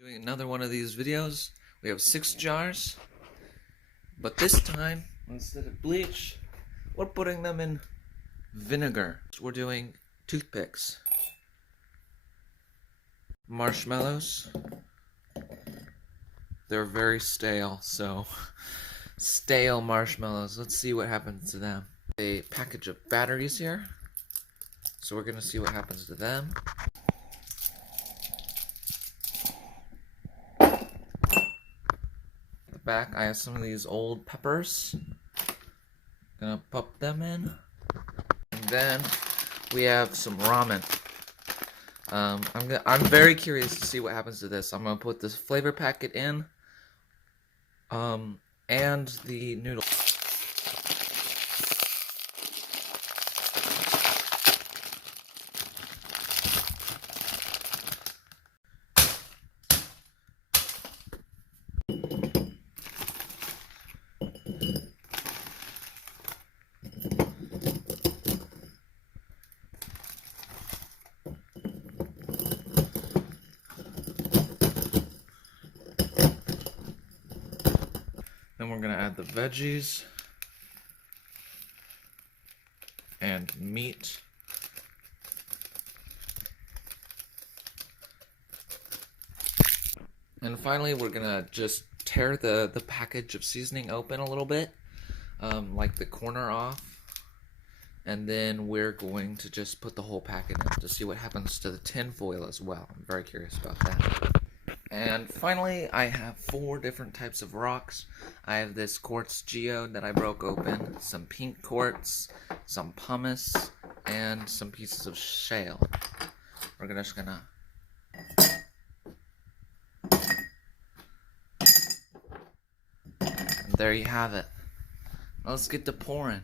Doing another one of these videos. We have 6 jars, but this time, instead of bleach, we're putting them in vinegar. We're doing toothpicks, marshmallows. They're very stale, so stale marshmallows. Let's see what happens to them. A package of batteries here, so we're gonna see what happens to them. Back, I have some of these old peppers. Gonna pop them in. And then we have some ramen. I'm very curious to see what happens to this. I'm gonna put this flavor packet in, and the noodle. Then we're gonna add the veggies and meat. And finally, we're gonna just tear the package of seasoning open a little bit, like the corner off. And then we're going to just put the whole packet in to see what happens to the tin foil as well. I'm very curious about that. And finally, I have 4 different types of rocks. I have this quartz geode that I broke open, some pink quartz, some pumice, and some pieces of shale. We're just gonna... And there you have it. Now let's get to pouring.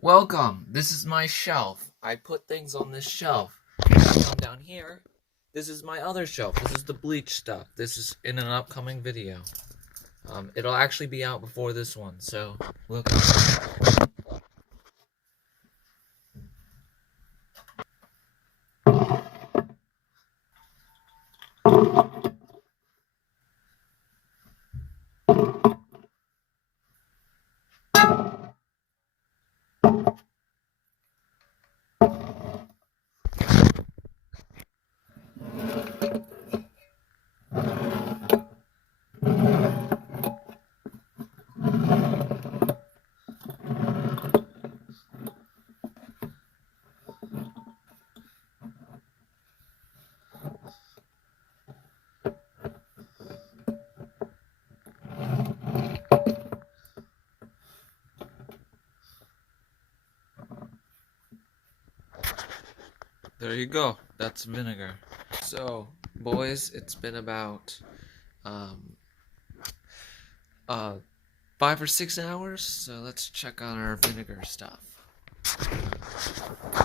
Welcome! This is my shelf. I put things on this shelf. Come down here. This is my other shelf. This is the bleach stuff. This is in an upcoming video. It'll actually be out before this one, so look out. there you go. That's vinegar. So, boys, it's been about um, 5 or 6 hours. So let's check on our vinegar stuff.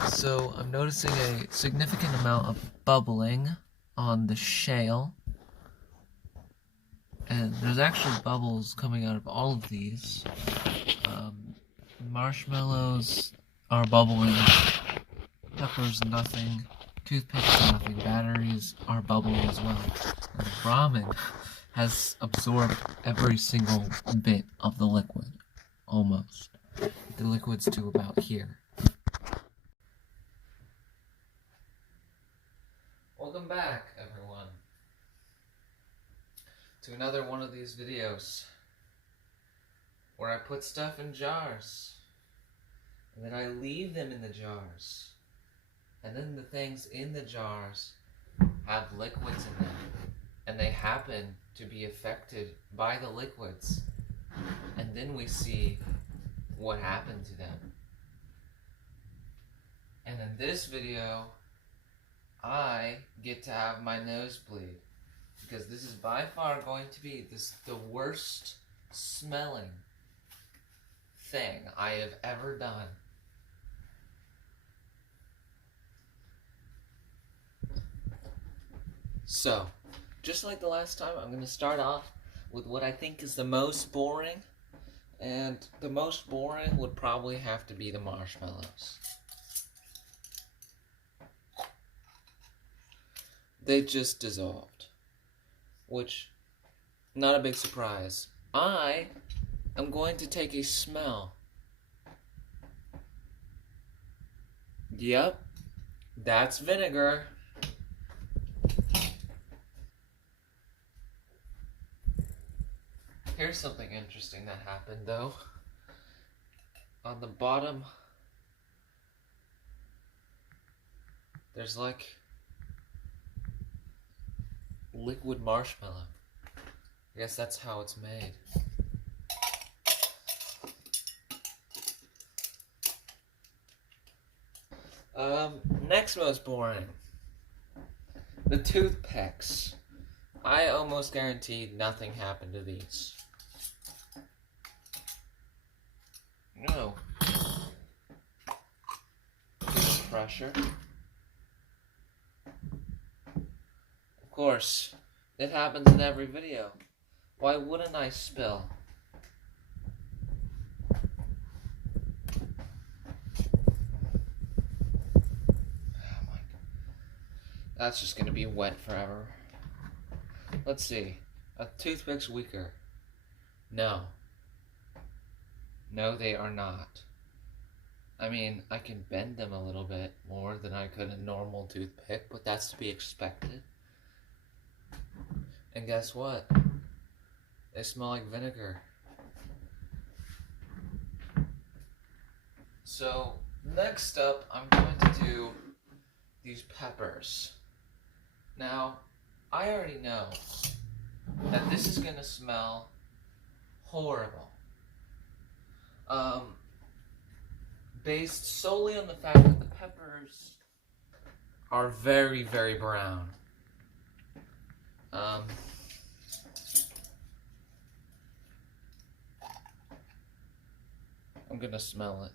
So I'm noticing a significant amount of bubbling on the shale. And there's actually bubbles coming out of all of these. Marshmallows are bubbling. Peppers, nothing. Toothpicks, nothing. Batteries are bubbling as well. And the ramen has absorbed every single bit of the liquid. Almost. The liquid's to about here. Welcome back, everyone, to another one of these videos where I put stuff in jars and then I leave them in the jars, and then the things in the jars have liquids in them, and they happen to be affected by the liquids, and then we see what happened to them. And in this video, I get to have my nose bleed, because this is by far going to be the worst smelling thing I have ever done. So, just like the last time, I'm going to start off with what I think is the most boring, and the most boring would probably have to be the marshmallows. They just dissolved, which, not a big surprise. I am going to take a smell. Yep, that's vinegar. Here's something interesting that happened, though. On the bottom, there's like liquid marshmallow. I guess that's how it's made. Next most boring. The toothpicks. I almost guaranteed nothing happened to these. No. Pressure. Of course, it happens in every video. Why wouldn't I spill? Oh my God. That's just gonna be wet forever. Let's see. Are toothpicks weaker? No. No, they are not. I mean, I can bend them a little bit more than I could a normal toothpick, but that's to be expected. And guess what? They smell like vinegar. So, next up, I'm going to do these peppers. Now, I already know that this is going to smell horrible. Based solely on the fact that the peppers are very, very brown. I'm gonna smell it.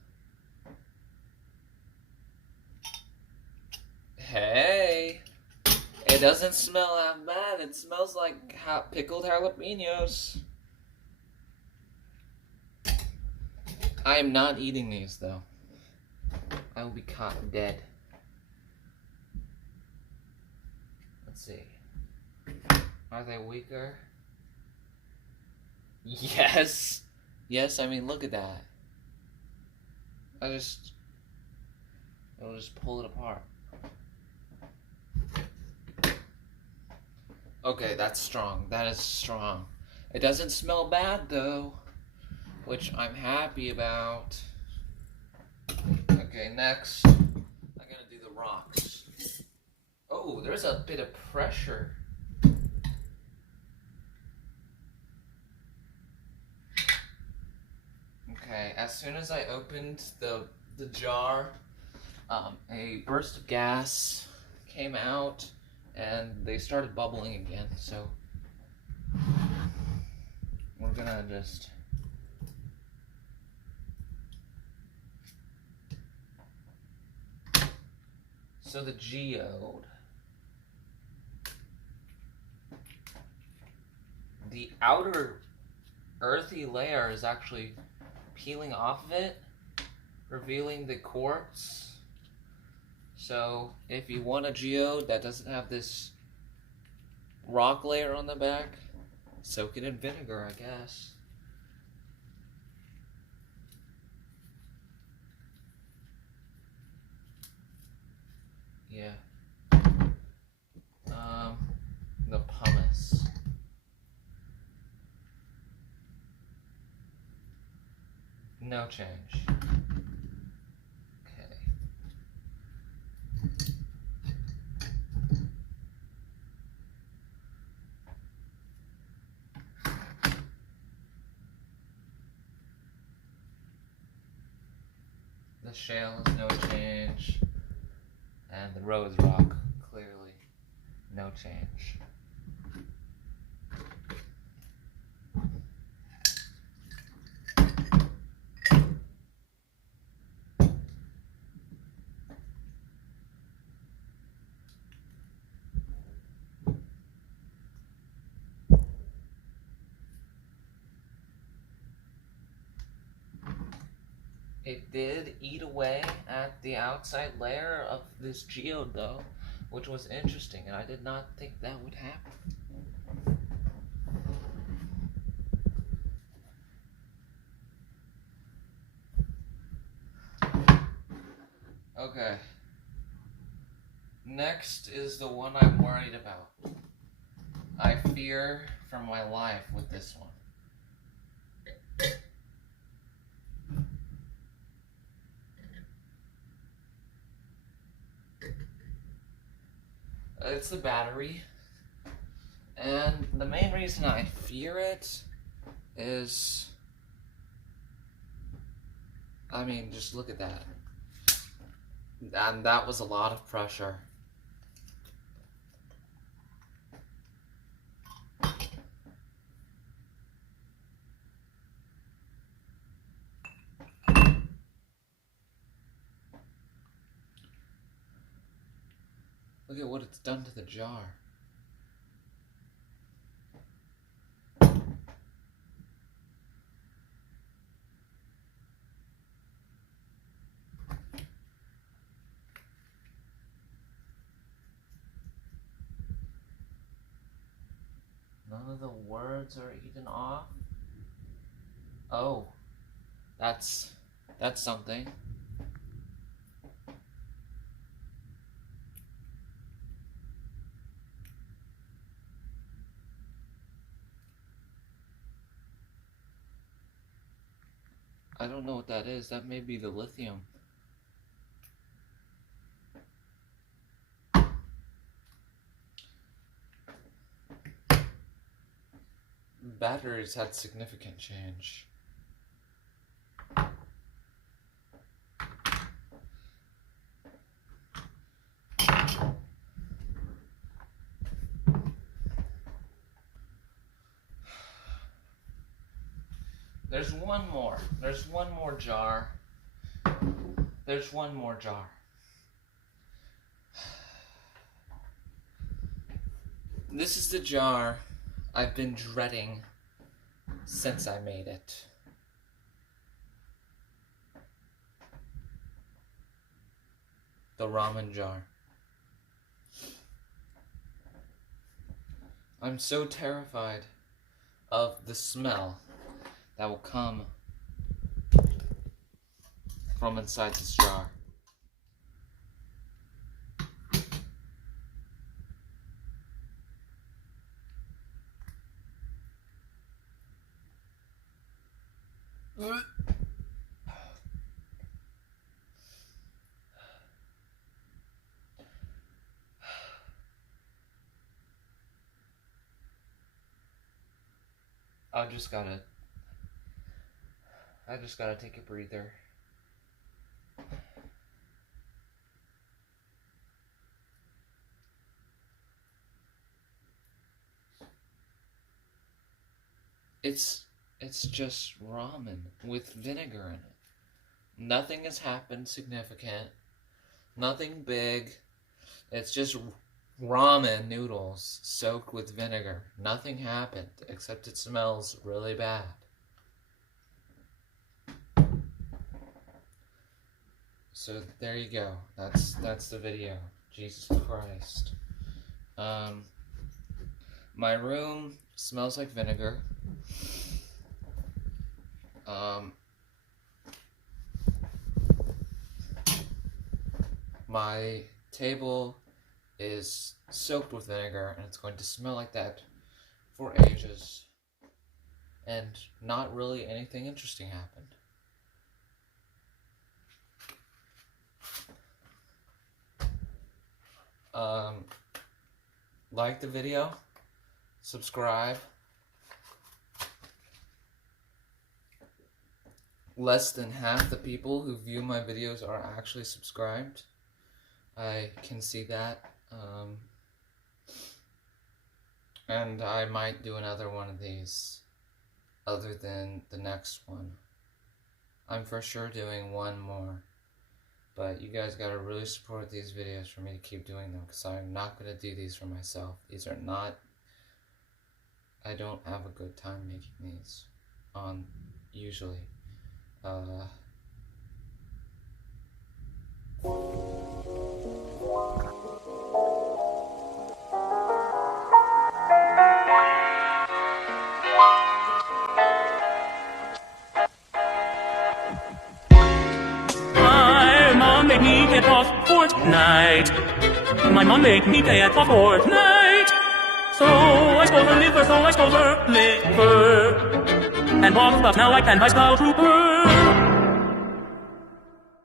Hey! It doesn't smell that bad. It smells like pickled jalapenos. I am not eating these, though. I will be caught dead. Let's see. Are they weaker? Yes! Yes, I mean, look at that. It'll just pull it apart. Okay, that's strong. That is strong. It doesn't smell bad, though, which I'm happy about. Okay, next, I'm gonna do the rocks. Oh, there's a bit of pressure. Okay, as soon as I opened the jar, a burst of gas came out and they started bubbling again. So we're gonna just the geode, the outer earthy layer is actually peeling off of it, revealing the quartz. So if you want a geode that doesn't have this rock layer on the back, soak it in vinegar, I guess. Yeah. The pumice. No change. Okay. The shale is no change. And the rose rock, clearly no change. It did eat away at the outside layer of this geode though, which was interesting, and I did not think that would happen. Okay. Next is the one I'm worried about. I fear for my life with this one. It's the battery. And the main reason I fear it is, I mean, just look at that. And that was a lot of pressure. Look at what it's done to the jar. None of the words are eaten off. Oh, that's something. I don't know what that is. That may be the lithium. Batteries had significant change. There's one more. There's one more jar. There's one more jar. This is the jar I've been dreading since I made it. The ramen jar. I'm so terrified of the smell that will come from inside this jar. I just gotta take a breather. It's just ramen with vinegar in it. Nothing has happened significant. Nothing big. It's just ramen noodles soaked with vinegar. Nothing happened, except it smells really bad. So there you go. That's the video. Jesus Christ. My room smells like vinegar. My table is soaked with vinegar, and it's going to smell like that for ages. And not really anything interesting happened. Like the video, subscribe. Less than half the people who view my videos are actually subscribed. I can see that. And I might do another one of these other than the next one. I'm for sure doing one more. But you guys gotta really support these videos for me to keep doing them, because I'm not gonna do these for myself. These are not... I don't have a good time making these on, usually. Made me get off Fortnite. My mom made me pay for Fortnite. So I stole her liver, and walked up, now I can buy Scout Trooper.